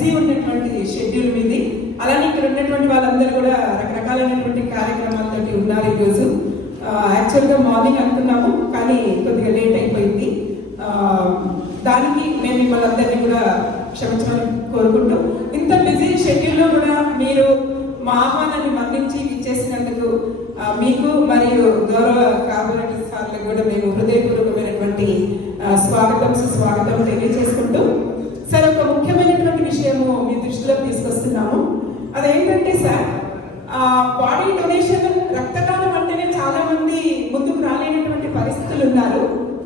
Busy ఉన్నటువంటి schedule మీది. అలానే ఇక్కడ ఉన్నటువంటి వాళ్ళందరూ కూడా రకరకాలైనటువంటి కార్యక్రమాలతో ఉన్నారు ఈరోజు. యాక్చువల్గా మార్నింగ్ అనుకున్నాము, కానీ కొద్దిగా లేట్ అయిపోయింది. దానికి మేము మిమ్మల్ని అందరినీ కూడా క్షమించమని కోరుకుంటూ, ఇంత బిజీ షెడ్యూల్లో కూడా మీరు మా ఆహ్వానాన్ని మన్నించి ఇచ్చేసినందుకు మీకు మరియు గౌరవ కార్పొరేటర్ సార్లకు కూడా మేము హృదయపూర్వకమైనటువంటి స్వాగతం సుస్వాగతం తెలియజేసుకుంటూ, సార్ ఒక ముఖ్యమైనటువంటి విషయము మీ దృష్టిలో తీసుకొస్తున్నాము. అదేంటంటే సార్, బాడీ డొనేషన్ రక్తదానం అంటేనే చాలా మంది ముందుకు రాలేనటువంటి పరిస్థితులు ఉన్నారు.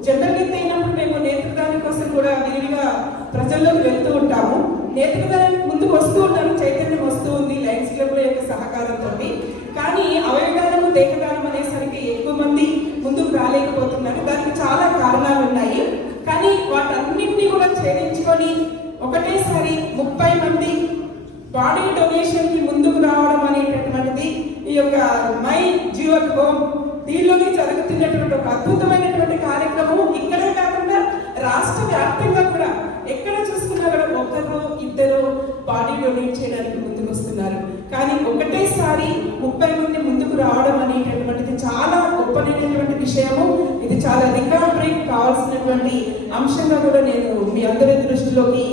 జనరల్ గా అయినప్పుడు మేము నేత్రదానం కోసం కూడా విరివిగా ప్రజల్లోకి వెళ్తూ ఉంటాము. నేత్రదానానికి ముందుకు వస్తూ ఉంటాము, చైతన్యం వస్తూ ఉంది లయన్స్ క్లబ్ యొక్క సహకారంతో. కానీ అవయవదానము దేహదానం అనేసరికి ఎక్కువ మంది ముందుకు రాలేకపోతున్నారు. దానికి చాలా కారణాలు ఉన్నాయి. కానీ వాటన్నింటినీ కూడా ఛేదించుకొని ఒకటేసారి 30 మంది బాడీ డొనేషన్ కి ముందుకు రావడం అనేటటువంటిది ఈ యొక్క మై జీవన్ హోమ్ దీనిలోనే జరుగుతున్నటువంటి ఒక అద్భుతమైనటువంటి కార్యక్రమం. ఇక్కడే కాకుండా రాష్ట్ర వ్యాప్తంగా కూడా ఎక్కడ చూసుకున్నా కూడా ఒకరు ఇద్దరు బాడీ డొనేట్ చేయడానికి ముందుకు వస్తున్నారు. కానీ ఒకటేసారి 30 మంది ముందుకు రావడం అనేటటువంటిది చాలా గొప్పనైనటువంటి విషయము. ఇది చాలా రికార్డ్ బ్రేక్ కావాల్సినటువంటి అంశంగా కూడా నేను మీ అందరి దృష్టిలోకి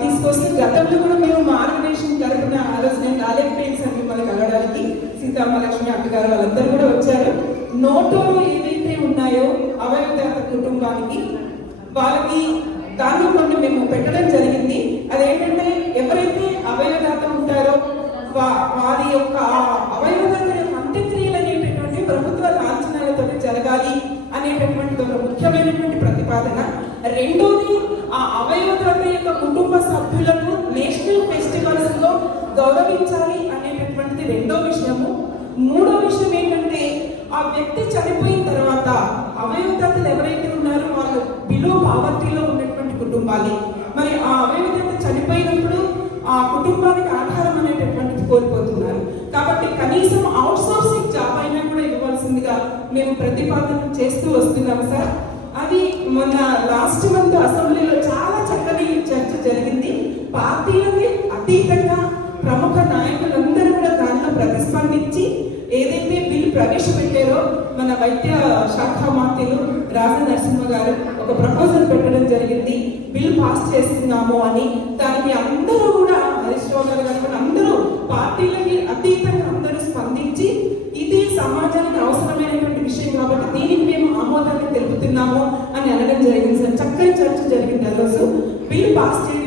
తీసుకొస్తే, గతంలో కూడా మేము మా ఆర్గనైజేషన్ తరఫున ఆ రోజు నేను రాలేకపోయింది సార్ మిమ్మల్ని కలవడానికి. సీతామహాలక్ష్మి అక్క గారు వాళ్ళందరూ కూడా వచ్చారు. నోటోలు ఏవైతే ఉన్నాయో అవయవదాత కుటుంబానికి వాళ్ళకి దాన్ని కొన్ని మేము పెట్టడం జరిగింది. అదేంటంటే ఎవరైతే అవయవదాత ఉంటారో వారి యొక్క అవయవదాత యొక్క అంత్యక్రియలు అనేటటువంటి ప్రభుత్వ లాంఛనాలతో జరగాలి అనేటటువంటి ఒక ముఖ్యమైనటువంటి ప్రతిపాదన. రెండోది, ఆ అవయవదాత యొక్క కుటుంబ సభ్యులను నేషనల్ ఫెస్టివల్స్ లో గౌరవించాలి అనేటటువంటిది రెండో విషయము. మూడో విషయం ఏంటంటే, ఆ వ్యక్తి చనిపోయిన తర్వాత అవయవదాతలు ఎవరైతే ఉన్నారో వాళ్ళు బిలో పావర్టీలో ఉన్నటువంటి కుటుంబాలే. మరి ఆ అవయవదాత చనిపోయినప్పుడు ఆ కుటుంబానికి ఆధారం అనేటటువంటిది కోల్పోతున్నారు. కాబట్టి కనీసం అవుట్ సోర్సింగ్ జాబ్ అయినా కూడా ఇవ్వాల్సిందిగా మేము ప్రతిపాదన చేస్తూ వస్తున్నాం సార్. అది మొన్న లాస్ట్ మంత్ అసెంబ్లీలో చాలా చక్కని చర్చ జరిగింది. పార్టీలకి అతీతంగా ప్రముఖ నాయకులందరూ కూడా దానిలో ప్రతిస్పందించి ఏదైతే బిల్లు ప్రవేశపెట్టారో మన వైద్య శాఖ మంత్రులు రాజా నరసింహ గారు ఒక ప్రపోజల్ పెట్టడం జరిగింది. బిల్ పాస్ చేస్తున్నాము అని. దానికి అందరూ కూడా హరీష్ రావు గారు కానీ అందరూ పార్టీలకి అతీతంగా అందరూ స్పందించి ఇది సమాజానికి అవసరమైనటువంటి విషయం కాబట్టి దీనికి మేము ఆమోదాన్ని తెలుపుతున్నాము అని అనడం జరిగింది సార్. చక్కని చర్చ జరిగింది. ఆ రోజు బిల్ పాస్